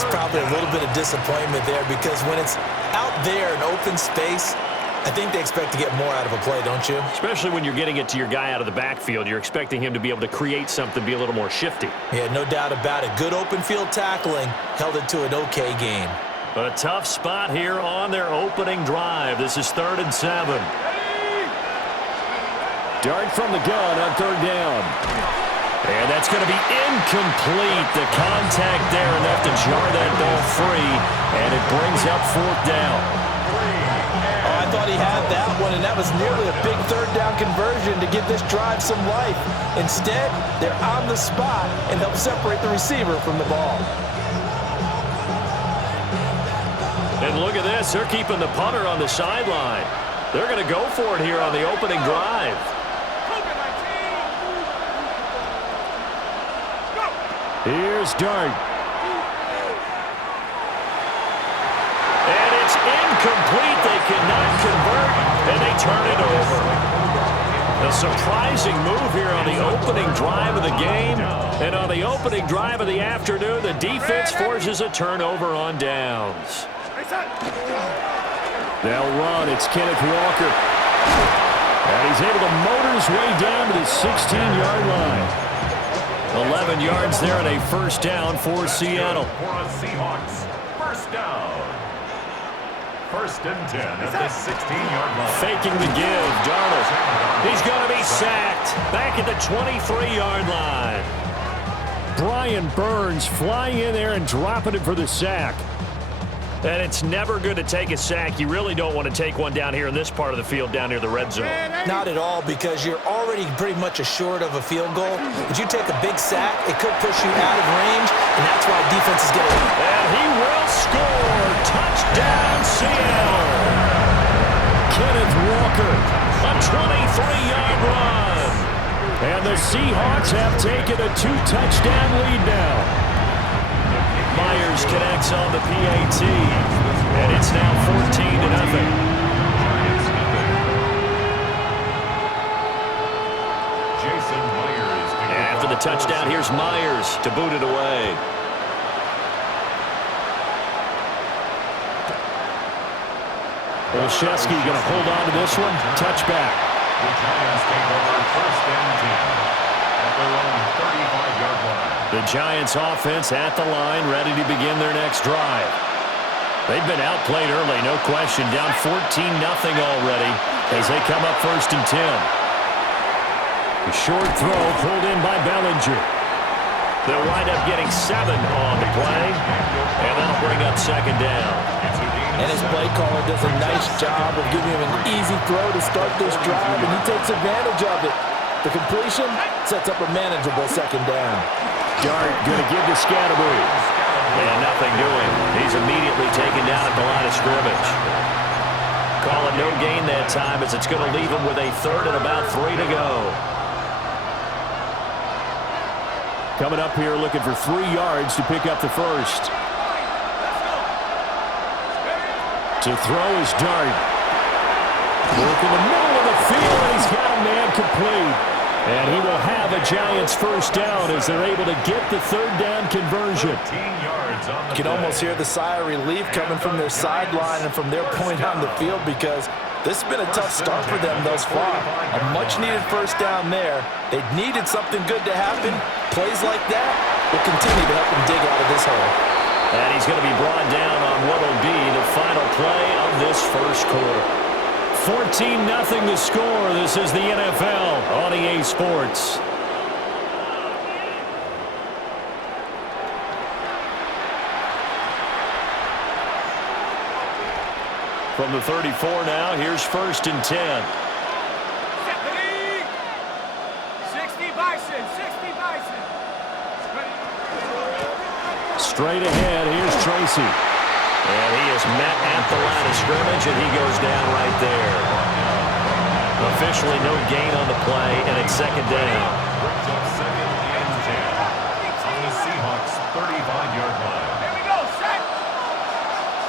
sense probably a little bit of disappointment there because when it's out there in open space, I think they expect to get more out of a play, don't you? Especially when you're getting it to your guy out of the backfield. You're expecting him to be able to create something, be a little more shifty. Yeah, no doubt about it. Good open field tackling held it to an okay game. A tough spot here on their opening drive. This is 3rd and 7. Dart from the gun on 3rd down. And that's going to be incomplete. The contact there enough to jar that ball free, and it brings up 4th down. Oh, I thought he had that one, and that was nearly a big 3rd down conversion to give this drive some life. Instead, they're on the spot and help separate the receiver from the ball. And look at this. They're keeping the punter on the sideline. They're going to go for it here on the opening drive. Here's Dart. And it's incomplete. They cannot convert, and they turn it over. A surprising move here on the opening drive of the game. And on the opening drive of the afternoon, the defense forces a turnover on downs. They'll run. It's Kenneth Walker. And he's able to motor his way down to the 16-yard line. 11 yards there and a 1st down for Seattle. For the Seahawks, 1st down. 1st and 10 at the 16-yard line. Faking the give, Darnold. He's going to be sacked back at the 23-yard line. Brian Burns flying in there and dropping it for the sack. And it's never good to take a sack. You really don't want to take one down here in this part of the field, down near the red zone. Not at all, because you're already pretty much assured of a field goal. If you take a big sack, it could push you out of range, and that's why defense is getting it. And he will score. Touchdown, Seattle. Kenneth Walker. A 23-yard run. And the Seahawks have taken a 2-touchdown lead now. Myers connects on the PAT, and it's now 14-0. After the touchdown, here's Myers to boot it away. Olszewski going to hold on to this one. Touchback. The Giants take over 1st and 10 at their own 35-yard line. The Giants offense at the line, ready to begin their next drive. They've been outplayed early, no question. Down 14-0 already as they come up 1st and 10. A short throw pulled in by Bellinger. They'll wind up getting 7 on the play, and that'll bring up 2nd down. And his play caller does a nice job of giving him an easy throw to start this drive, and he takes advantage of it. The completion sets up a manageable 2nd down. Dart going to give to Scatterbury. And nothing doing. He's immediately taken down at the line of scrimmage. Call it no gain that time as it's going to leave him with a 3rd and about 3 to go. Coming up here looking for 3 yards to pick up the 1st. To throw is Dart. Work in the middle of the field, and he's got a man complete. And he will have a Giants 1st down as they're able to get the 3rd down conversion. You can almost hear the sigh of relief coming from their sideline and from their point on the field because this has been a tough start for them thus far. A much-needed 1st down there. They needed something good to happen. Plays like that will continue to help them dig out of this hole. And he's going to be brought down on what will be the final play of this 1st quarter. 14-0 the score. This is the NFL on EA Sports. From the 34 now, here's 1st and 10. 60 Bison, 60 Bison. Straight ahead, here's Tracy. And he is met at the line of scrimmage, and he goes down right there. Officially no gain on the play, and it's 2nd down. Brings up 2nd and 10 on the Seahawks 35-yard line. Here we go, set.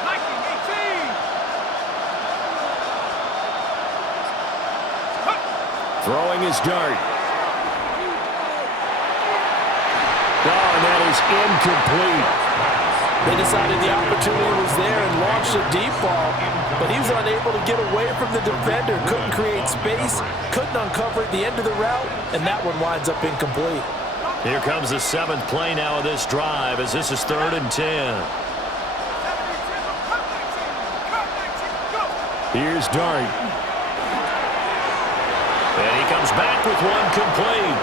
19-18. Throwing his Dart. Oh, and that is incomplete. They decided the opportunity was there and launched a deep ball, but he was unable to get away from the defender, couldn't create space, couldn't uncover at the end of the route, and that one winds up incomplete. Here comes the 7th play now of this drive as this is 3rd and 10. Here's Dart. And he comes back with one complete.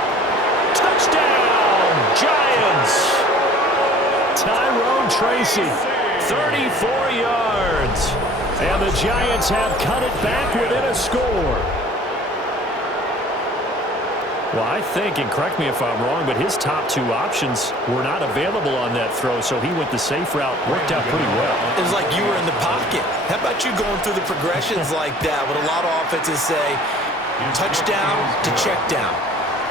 Touchdown, Giants! Tyrone Tracy, 34 yards. And the Giants have cut it back within a score. Well, I think, and correct me if I'm wrong, but his top 2 options were not available on that throw, so he went the safe route. Worked out pretty well. It was like you were in the pocket. How about you going through the progressions like that? What a lot of offenses say, touchdown to check down.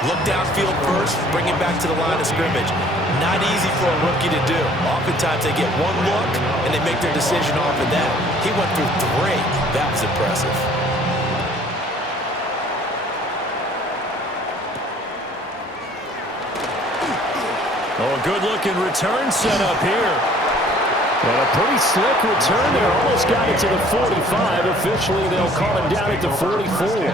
Look downfield first, bring it back to the line of scrimmage. Not easy for a rookie to do. Oftentimes they get one look, and they make their decision off of that. He went through 3. That was impressive. Oh, a good-looking return set up here. And a pretty slick return there. Almost got it to the 45. Officially, they'll call it down at the 44.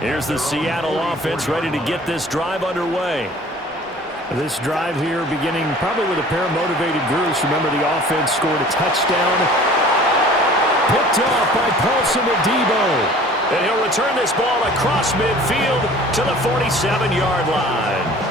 Here's the Seattle offense ready to get this drive underway. This drive here beginning probably with a pair of motivated groups. Remember, the offense scored a touchdown. Picked off by Paulson Adebo. And he'll return this ball across midfield to the 47-yard line.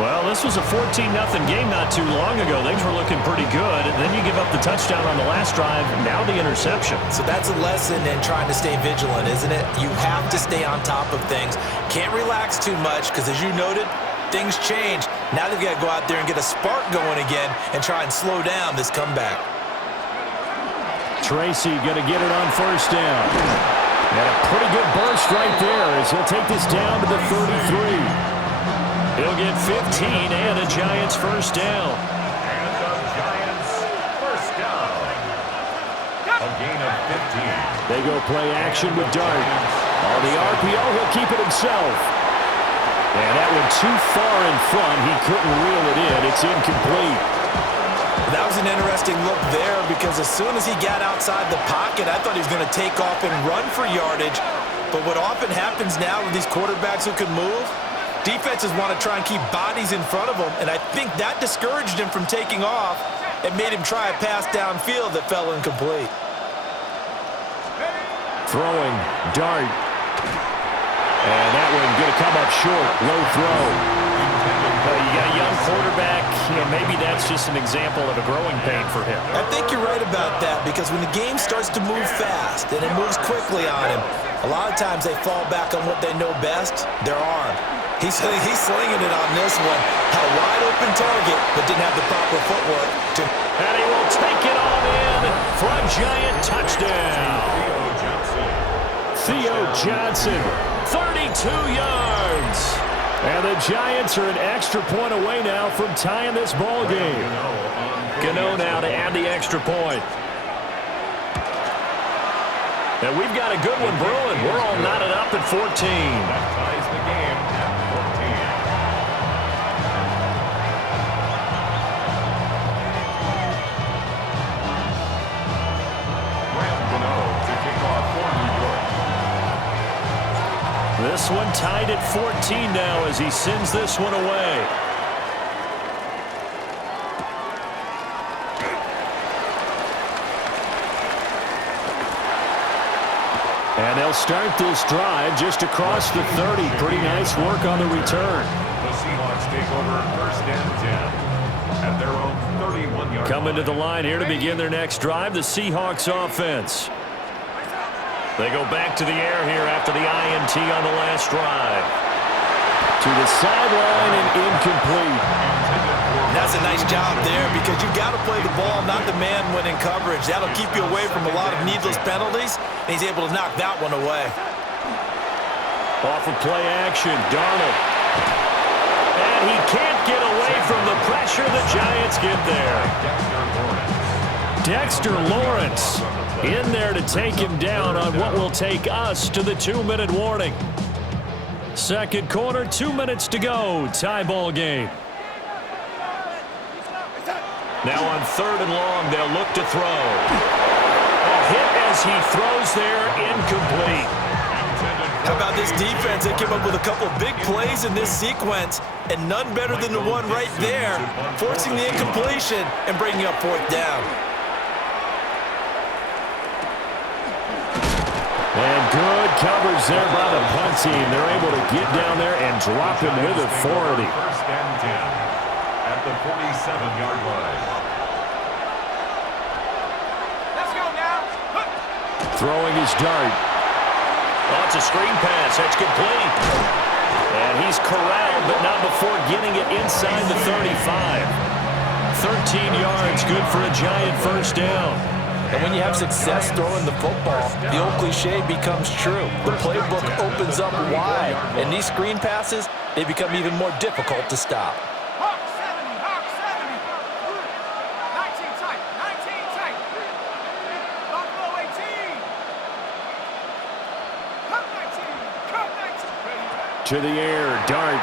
Well, this was a 14-0 game not too long ago. Things were looking pretty good. And then you give up the touchdown on the last drive, now the interception. So that's a lesson in trying to stay vigilant, isn't it? You have to stay on top of things. Can't relax too much because, as you noted, things change. Now they've got to go out there and get a spark going again and try and slow down this comeback. Tracy going to get it on 1st down. And a pretty good burst right there as he'll take this down to the 33. He'll get 15 and a Giants 1st down. And the Giants 1st down. A gain of 15. They go play action with Dart. On the RPO, he'll keep it himself. And that one too far in front. He couldn't reel it in. It's incomplete. That was an interesting look there because as soon as he got outside the pocket, I thought he was going to take off and run for yardage. But what often happens now with these quarterbacks who can move, defenses want to try and keep bodies in front of them, and I think that discouraged him from taking off and made him try a pass downfield that fell incomplete. Throwing, Dart. And that one going to come up short. Low throw. You got a young quarterback, and maybe that's just an example of a growing pain for him. I think you're right about that because when the game starts to move fast and it moves quickly on him, a lot of times they fall back on what they know best, their arm. He's slinging it on this one. Had a wide-open target, but didn't have the proper footwork. And he will take it on in for a Giant touchdown. Theo Johnson, 32 yards. And the Giants are an extra point away now from tying this ball game. Gano now to add the extra point. And we've got a good one brewing. We're all knotted up at 14. That ties the game at 14. Graham Gano to kick off for New York. This one tied at 14 now as he sends this one away. And they'll start this drive just across the 30. Pretty nice work on the return. The Seahawks take over 1st and 10 at their own 31-yard line. Coming to the line here to begin their next drive, the Seahawks offense. They go back to the air here after the INT on the last drive. To the sideline and incomplete. That's a nice job there because you've got to play the ball, not the man when in coverage. That'll keep you away from a lot of needless penalties, and he's able to knock that one away. Off of play action, Darnold. And he can't get away from the pressure. The Giants get there. Dexter Lawrence in there to take him down on what will take us to the 2-minute warning. Second quarter, 2 minutes to go. Tie ball game. Now on 3rd and long, they'll look to throw. A hit as he throws there, incomplete. How about this defense? They came up with a couple of big plays in this sequence, and none better than the one right there, forcing the incompletion and bringing up 4th down. And good coverage there by the punt team. They're able to get down there and drop him with authority. 1st and 10 at the 47-yard line. Let's go now. Throwing his dart. Oh, it's a screen pass. That's complete. And he's corralled, but not before getting it inside the 35. 13 yards, good for a Giant 1st down. And when you have success throwing the football, the old cliche becomes true. The playbook opens up wide, and these screen passes, they become even more difficult to stop. Hawk 70, Hawk 70. 19 tight, 19 tight. Buffalo 18. Cut 19, cut 19. To the air, dart.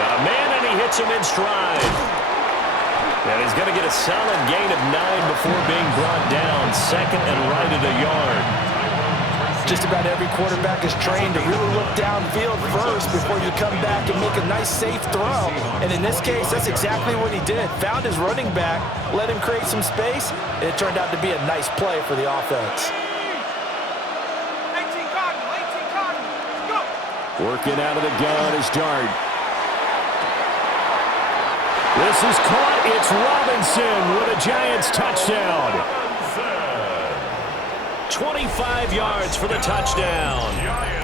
Got a man, and he hits him in stride. And he's going to get a solid gain of 9 before being brought down. 2nd and right at a yard. Just about every quarterback is trained to really look downfield first before you come back and make a nice, safe throw. And in this case, that's exactly what he did. Found his running back, let him create some space, and it turned out to be a nice play for the offense. 18 Cardinal, go. Working out of the gun is dart. This is caught. It's Robinson with a Giants touchdown. 25 yards for the touchdown.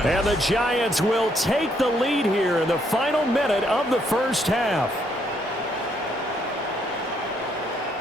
And the Giants will take the lead here in the final minute of the 1st half.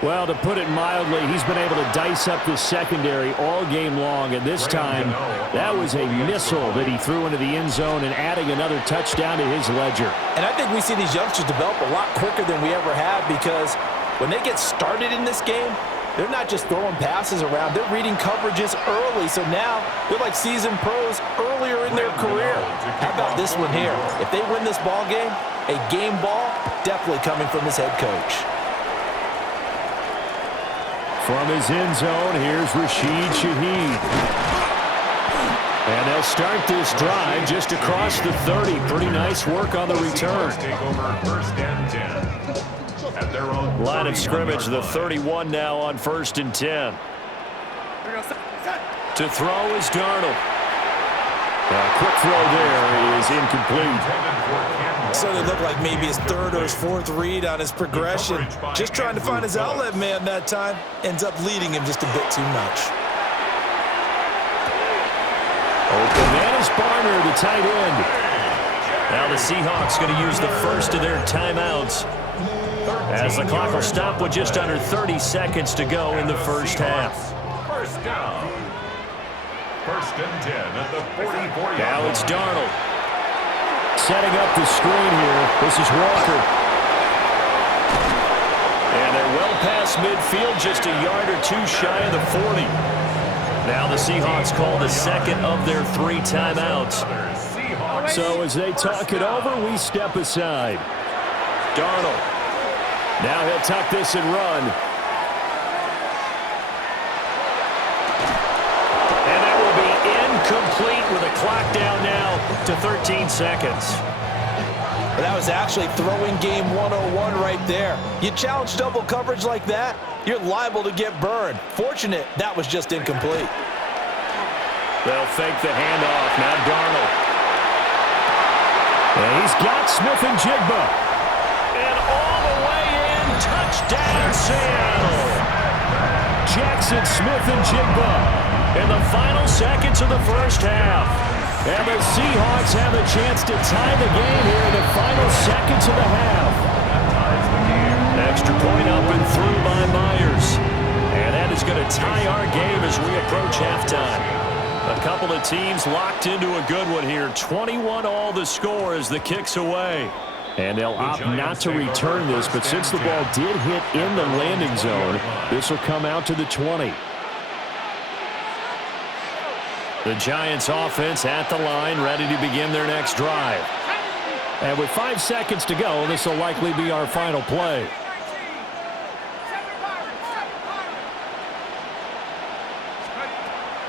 Well, to put it mildly, he's been able to dice up the secondary all game long, and this time that was a missile that he threw into the end zone and adding another touchdown to his ledger. And I think we see these youngsters develop a lot quicker than we ever have, because when they get started in this game, they're not just throwing passes around, they're reading coverages early. So now they're like seasoned pros earlier in their career. How about this one here? If they win this ball game, a game ball definitely coming from his head coach. From his end zone, here's Rashid Shaheed. And they'll start this drive just across the 30. Pretty nice work on the return. Take over 1st and 10 at their own Line of scrimmage, the 30-yard 31 now on 1st and 10. To throw is Darnold. A quick throw there is incomplete. So it looked like maybe his 3rd or his 4th read on his progression. Just trying to find his outlet man that time. Ends up leading him just a bit too much. Open man is Barner, the tight end. Now the Seahawks going to use the first of their timeouts, as the clock will stop with just under 30 seconds to go in the 1st half. 1st down. 1st and 10 at the 44-yard line. Now it's Darnold. Setting up the screen here. This is Walker. And they're well past midfield, just a yard or two shy of the 40. Now the Seahawks call the 2nd of their 3 timeouts. So as they talk it over, we step aside. Darnold. Now he'll tuck this and run. And that will be incomplete with a clock down now to 13 seconds. But that was actually throwing game 101 right there. You challenge double coverage like that, you're liable to get burned. Fortunate that was just incomplete. They'll fake the handoff. Now Darnold. And he's got Smith and Jigba. And all the way in, touchdown Seattle. Jackson, Smith, and Jigba In the final seconds of the 1st half. And the Seahawks have a chance to tie the game here in the final seconds of the half. Extra point up and through by Myers. And that is going to tie our game as we approach halftime. A couple of teams locked into a good one here. 21-all the score as the kick's away. And they'll opt not to return this, but since the ball did hit in the landing zone, this will come out to the 20. The Giants offense at the line, ready to begin their next drive. And with 5 seconds to go, this will likely be our final play.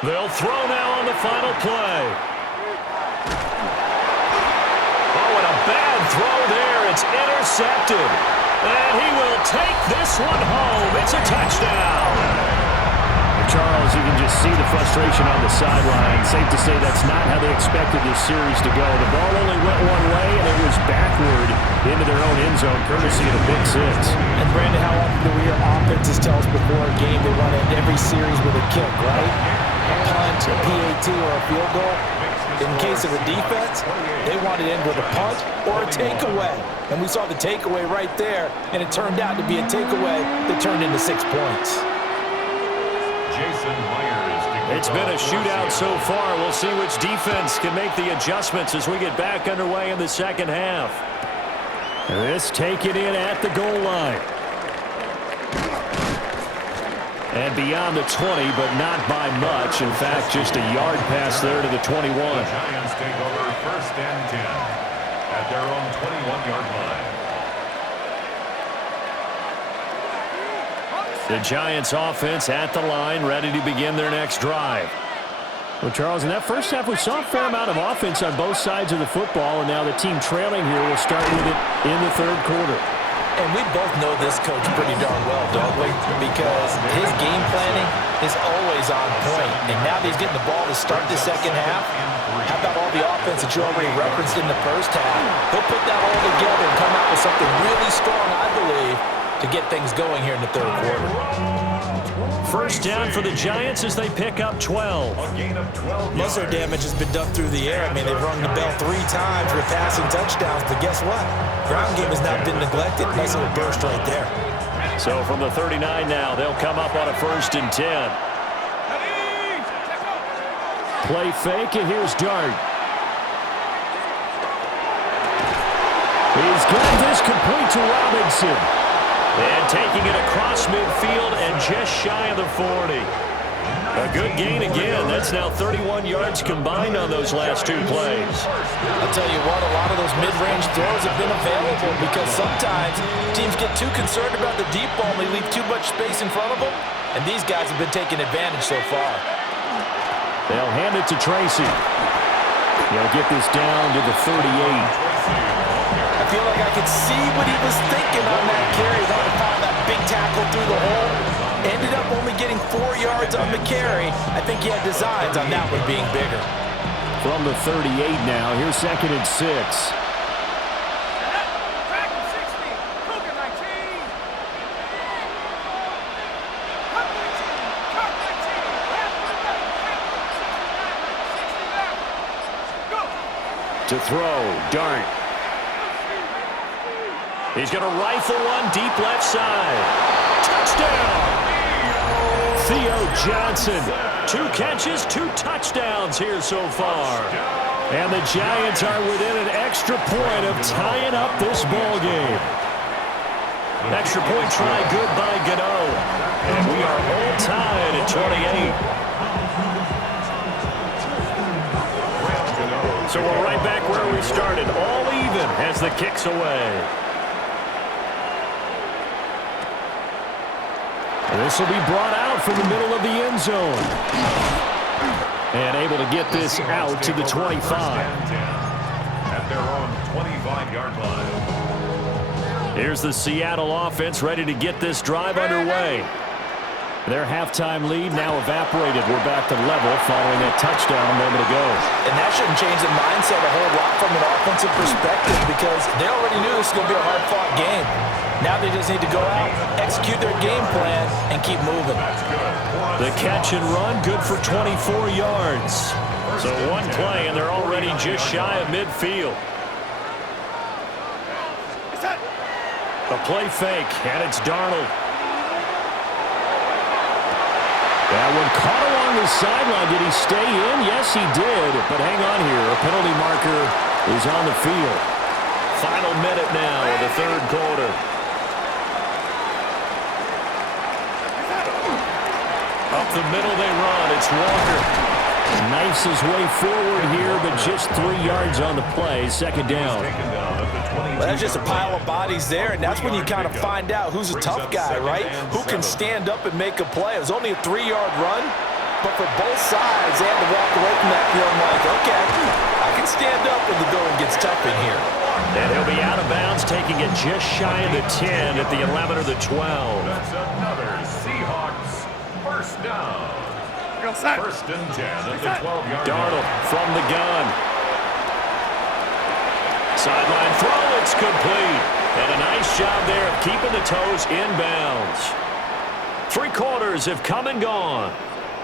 They'll throw now on the final play. Oh, and a bad throw there. It's intercepted. And he will take this one home. It's a touchdown. Charles, you can just see the frustration on the sideline. Safe to say that's not how they expected this series to go. The ball only went one way, and it was backward into their own end zone, courtesy of a pick six. And, Brandon, how often do we hear offenses tell us before a game they want to end every series with a kick, right? A punt, a PAT, or a field goal. In case of a defense, they wanted to end with a punt or a takeaway. And we saw the takeaway right there, and it turned out to be a takeaway that turned into 6 points. It's been a shootout so far. We'll see which defense can make the adjustments as we get back underway in the second half. This taken in at the goal line. And beyond the 20, but not by much. In fact, just a yard pass there to the 21. The Giants take over 1st and 10 at their own 21-yard line. The Giants offense at the line, ready to begin their next drive. Well, Charles, in that first half, we saw a fair amount of offense on both sides of the football, and now the team trailing here will start with it in the third quarter. And we both know this coach pretty darn well, don't we? Because his game planning is always on point. And now that he's getting the ball to start the second half, how about all the offense that you already referenced in the first half? He'll put that all together and come out with something really strong, I believe, to get things going here in the third quarter. First down for the Giants as they pick up 12. A gain of 12 Most of their damage has been done through the air. I mean, they've rung the bell 3 times with passing touchdowns, but guess what? Ground game has not been neglected. Nice little burst right there. So from the 39 now, they'll come up on a 1st and 10. Play fake, and here's Dart. He's got this complete to Robinson. And taking it across midfield and just shy of the 40. A good gain again. That's now 31 yards combined on those last 2 plays. I'll tell you what, a lot of those mid-range throws have been available because sometimes teams get too concerned about the deep ball and they leave too much space in front of them, and these guys have been taking advantage so far. They'll hand it to Tracy. He'll get this down to the 38. I feel like I could see what he was thinking on that carry. Wanted to follow that big tackle through the hole. Ended up only getting 4 yards on the carry. I think he had designs on that one being bigger. From the 38 now, here's 2nd and 6. To throw, Dart. He's going to rifle one deep left side. Touchdown! Theo Johnson. 2 catches, 2 touchdowns here so far. And the Giants are within an extra point of tying up this ball game. Extra point try good by Gano. And we are all tied at 28. So we're right back where we started. All even as the kick's away. This will be brought out from the middle of the end zone. And able to get this out to the 25. At their own 25-yard line. Here's the Seattle offense ready to get this drive underway. Their halftime lead now evaporated. We're back to level following that touchdown a moment ago. And that shouldn't change the mindset a whole lot from an offensive perspective because they already knew this was going to be a hard-fought game. Now they just need to go out, execute their game plan, and keep moving. The catch and run, good for 24 yards. So one play, and they're already just shy of midfield. A play fake, and it's Darnold. That one caught along the sideline. Did he stay in? Yes, he did. But hang on here. A penalty marker is on the field. Final minute now of the third quarter. Up the middle they run. It's Walker. Knifes his way forward here, but just 3 yards on the play. Second down. Well, there's just a pile of bodies there, and that's when you kind of find out who's a tough guy, right? Who can stand up and make a play. It was only a 3-yard run, but for both sides, they had to walk away from that feeling like, okay, I can stand up when the going gets tough in here. And he'll be out of bounds, taking it just shy of the 10 at the 11 or the 12. That's another Seahawks first down. First and 10 at the 12-yard line. Darnold from the gun. Sideline throw, it's complete. And a nice job there of keeping the toes inbounds. 3 quarters have come and gone.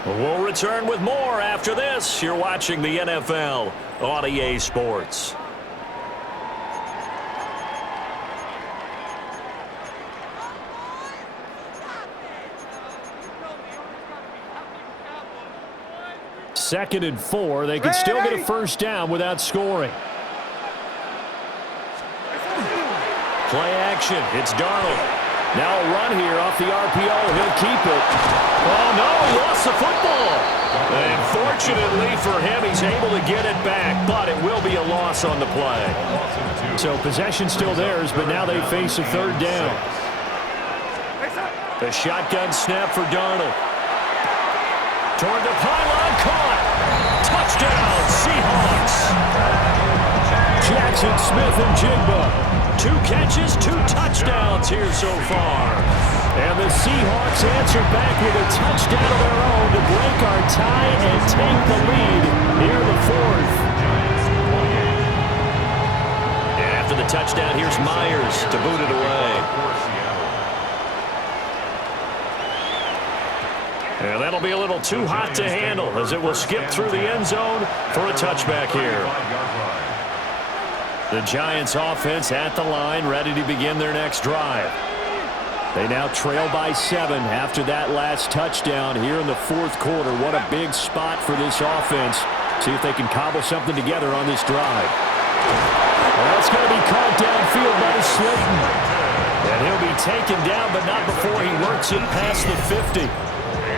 We'll return with more after this. You're watching the NFL on EA Sports. Second and 4. They can still get a first down without scoring. Play action. It's Darnold. Now a run here off the RPO. He'll keep it. Oh, no, he lost the football. And fortunately for him, he's able to get it back, but it will be a loss on the play. So possession still theirs, but now they face a third down. The shotgun snap for Darnold. Toward the pylon, caught. Touchdown, Seahawks. Jackson, Smith, and Jigba. 2 catches, 2 touchdowns here so far. And the Seahawks answer back with a touchdown of their own to break our tie and take the lead here in the 4th. And after the touchdown, here's Myers to boot it away. And that'll be a little too hot to handle as it will skip through the end zone for a touchback here. The Giants offense at the line, ready to begin their next drive. They now trail by 7 after that last touchdown here in the 4th quarter. What a big spot for this offense. See if they can cobble something together on this drive. Well, that's going to be caught downfield by Slayton. And he'll be taken down, but not before he works it past the 50.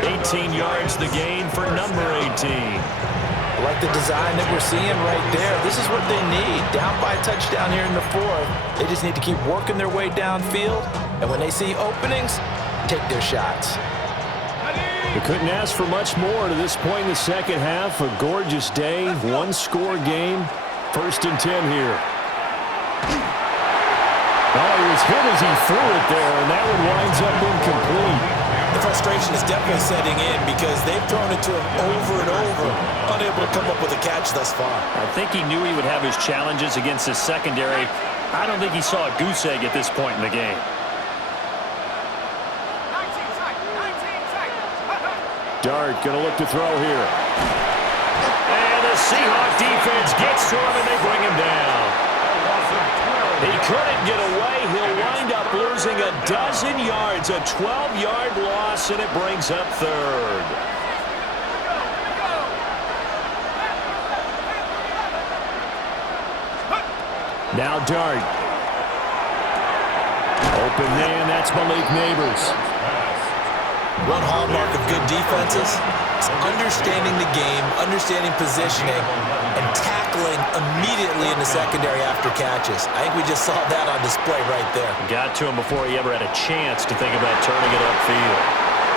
18 yards the gain for number 18. I like the design that we're seeing right there. This is what they need. Down by a touchdown here in the 4th. They just need to keep working their way downfield. And when they see openings, take their shots. They couldn't ask for much more to this point in the second half. A gorgeous day, 1-score game. First and 10 here. Oh, he was hit as he threw it there, and that one winds up incomplete. The frustration is definitely setting in because they've thrown it to him over and over, unable to come up with a catch thus far. I think he knew he would have his challenges against his secondary. I don't think he saw a goose egg at this point in the game. 19 tight, 19 tight. Dart going to look to throw here. And the Seahawk defense gets to him, and they bring him down. He couldn't get away. He'll wind up losing a dozen yards, a 12-yard loss, and it brings up 3rd. Now Dart. Open man, that's Malik Neighbors. One hallmark of good defenses is understanding the game, understanding positioning, and tackling immediately in the secondary after catches. I think we just saw that on display right there. Got to him before he ever had a chance to think about turning it upfield.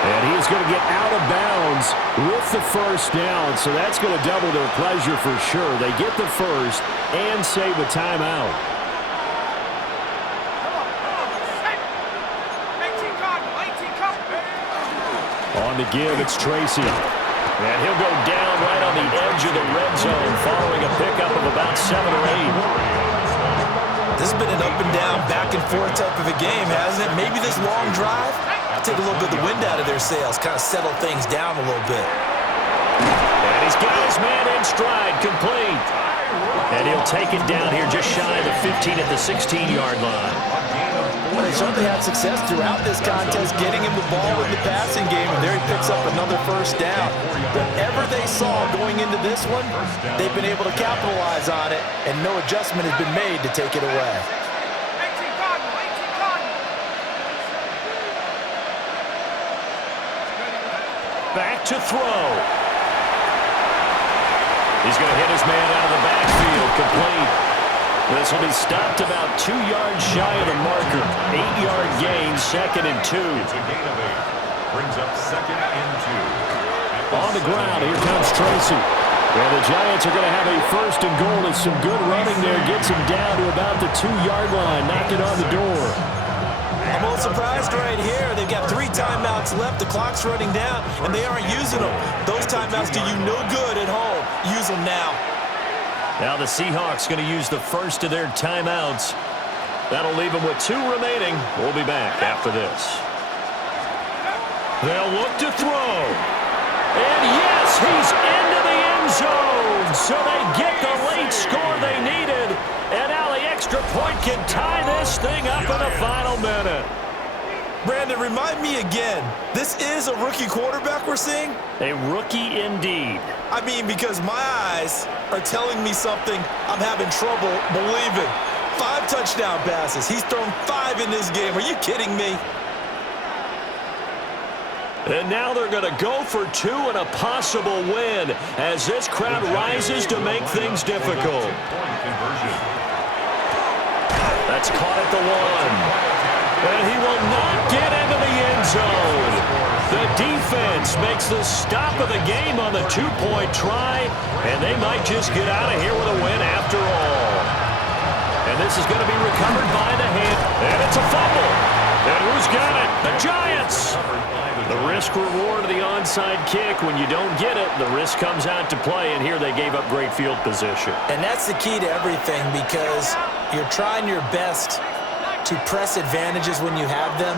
And he is going to get out of bounds with the first down, so that's going to double their pleasure for sure. They get the first and save a timeout. On the give, it's Tracy. And he'll go down right on the edge of the red zone following a pickup of about 7 or 8. This has been an up and down, back and forth type of a game, hasn't it? Maybe this long drive, take a little bit of the wind out of their sails, kind of settle things down a little bit. And he's got his man in stride, complete. And he'll take it down here just shy of the 15 at the 16-yard line. Well, they certainly had success throughout this contest, getting him the ball in the passing game, and there he picks up another first down. Whatever they saw going into this one, they've been able to capitalize on it, and no adjustment has been made to take it away. Back to throw. He's going to hit his man out of the backfield, complete. This will be stopped about 2 yards shy of the marker. 8-yard gain, 2nd and 2. It's a gain of 8. Brings up 2nd and 2. On the ground, here comes Tracy. And the Giants are going to have a 1st and goal. As some good running there gets him down to about the 2-yard line. Knock it on the door. I'm a little surprised right here. They've got 3 timeouts left. The clock's running down, and they aren't using them. Those timeouts do you no good at home. Use them now. Now the Seahawks going to use the first of their timeouts. That'll leave them with 2 remaining. We'll be back after this. They'll look to throw. And yes, he's into the end zone. So they get the late score they needed. And now the extra point can tie this thing up in the final minute. Brandon, remind me again, this is a rookie quarterback we're seeing? A rookie indeed. I mean, because my eyes are telling me something I'm having trouble believing. 5 touchdown passes. He's thrown 5 in this game. Are you kidding me? And now they're going to go for 2 and a possible win as this crowd rises to make things difficult. That's caught at the 1. And he will not get into the end zone. The defense makes the stop of the game on the 2-point try, and they might just get out of here with a win after all. And this is going to be recovered by the hand. And it's a fumble. And who's got it? The Giants. The risk-reward of the onside kick. When you don't get it, the risk comes out to play, and here they gave up great field position. And that's the key to everything, because you're trying your best to press advantages when you have them,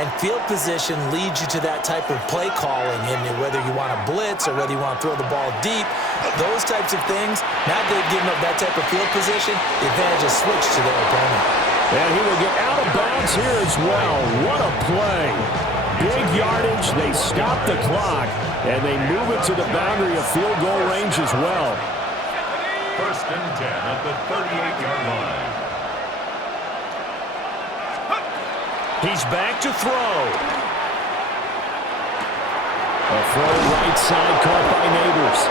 and field position leads you to that type of play calling, and whether you want to blitz or whether you want to throw the ball deep, those types of things, now they've given up that type of field position, the advantage is switched to their opponent. And he will get out of bounds here as well. What a play. Big yardage, they stop the clock, and they move it to the boundary of field goal range as well. 1st and 10 at the 38-yard line. He's back to throw. A throw right side caught by Neighbors.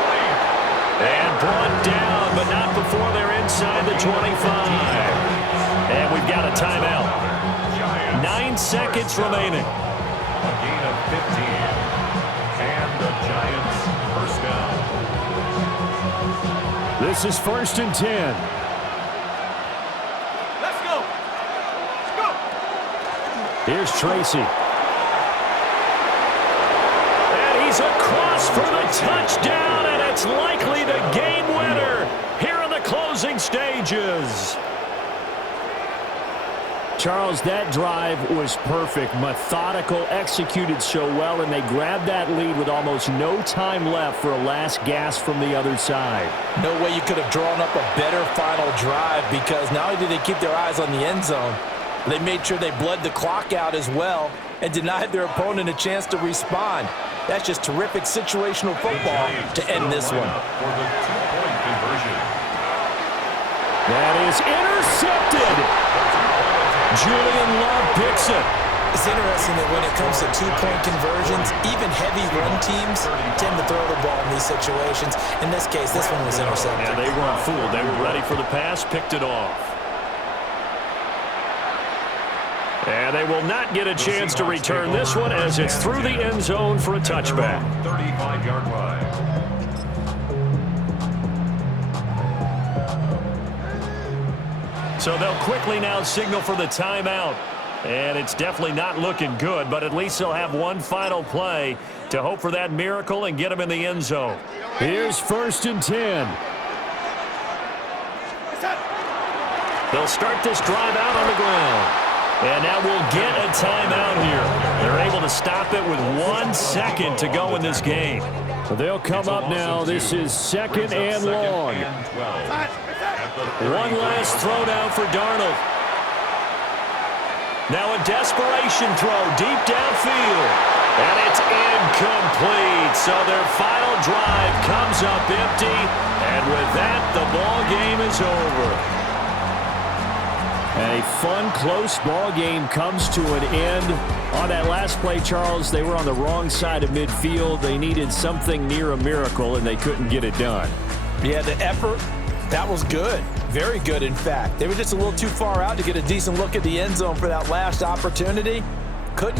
And brought down, but not before they're inside the 25. And we've got a timeout. 9 seconds remaining. A gain of 15. And the Giants 1st down. This is 1st and 10. Here's Tracy. And he's across for the touchdown, and it's likely the game winner here in the closing stages. Charles, that drive was perfect, methodical, executed so well, and they grabbed that lead with almost no time left for a last gasp from the other side. No way you could have drawn up a better final drive, because not only did they keep their eyes on the end zone, they made sure they bled the clock out as well and denied their opponent a chance to respond. That's just terrific situational football to end this one. For the 2-point conversion. That is intercepted. Julian Love picks it. It's interesting that when it comes to 2-point conversions, even heavy run teams tend to throw the ball in these situations. In this case, this one was intercepted. Yeah, they weren't fooled. They were ready for the pass, picked it off. And they will not get a chance to return this one as it's through the end zone for a touchback. 35-yard line. So they'll quickly now signal for the timeout. And it's definitely not looking good, but at least they'll have one final play to hope for that miracle and get them in the end zone. Here's 1st and 10. They'll start this drive out on the ground. And now we'll get a timeout here. They're able to stop it with 1 second to go in this game. They'll come up now. This is 2nd and long. One last throw down for Darnold. Now a desperation throw deep downfield. And it's incomplete. So their final drive comes up empty. And with that, the ball game is over. A fun, close ball game comes to an end. On that last play, Charles, they were on the wrong side of midfield. They needed something near a miracle, and they couldn't get it done. Yeah, the effort, that was good. Very good, in fact. They were just a little too far out to get a decent look at the end zone for that last opportunity. Couldn't